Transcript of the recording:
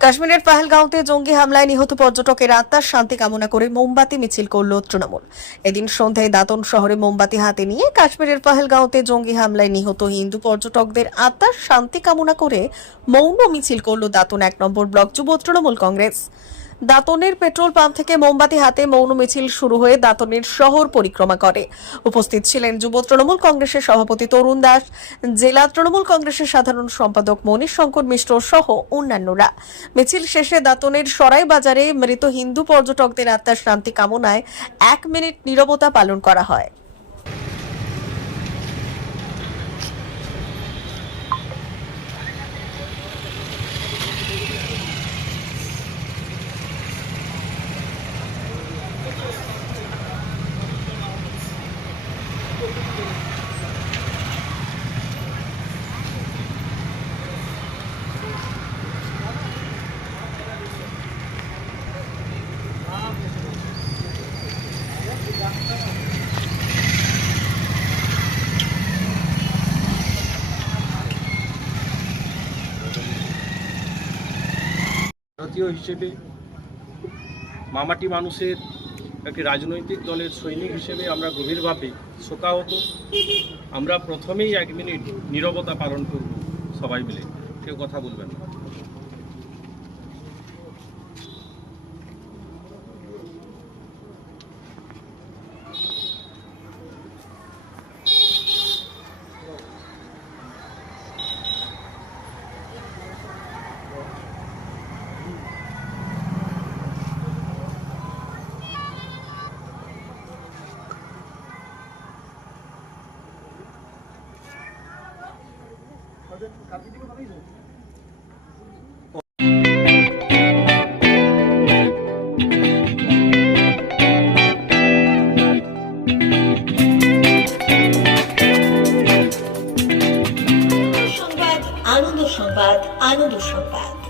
কাশ্মীরের পাহেলগাঁওতে জঙ্গি হামলায় নিহত পর্যটকের আত্মার শান্তি কামনা করে মোমবাতি মিছিল করল তৃণমূল। এদিন সন্ধ্যায় দাতন শহরে মোমবাতি হাতে নিয়ে কাশ্মীরের পাহেলগাঁওতে জঙ্গি হামলায় নিহত হিন্দু পর্যটকদের আত্মার শান্তি কামনা করে মৌন মিছিল করল দাতন এক নম্বর ব্লক যুব তৃণমূল কংগ্রেস। দাতনের পেট্রোল পাম্প থেকে মোমবাতি হাতে মৌন মিছিল শুরু হয়ে দাতনের শহর পরিক্রমা করে। উপস্থিত ছিলেন যুব তৃণমূল কংগ্রেসের সভাপতি তরুণ দাস, জেলা তৃণমূল কংগ্রেসের সাধারণ সম্পাদক মনীষ শঙ্কর মিশ্র সহ অন্যান্যরা। মিছিল শেষে দাতনের সরাই বাজারে মৃত হিন্দু পর্যটকদের আত্মার শান্তি কামনায় এক মিনিট নীরবতা পালন করা হয়। ভারতীয় হিসেবে মামাটি মানুষের একটি রাজনৈতিক দলের সৈনিক হিসেবে আমরা গভীরভাবে শোকাহত। আমরা প্রথমেই এক মিনিট নীরবতা পালন করব সবাই মিলে। কেউ কথা বলবেন আনন্দ সংবাদ আনন্দ সংবাদ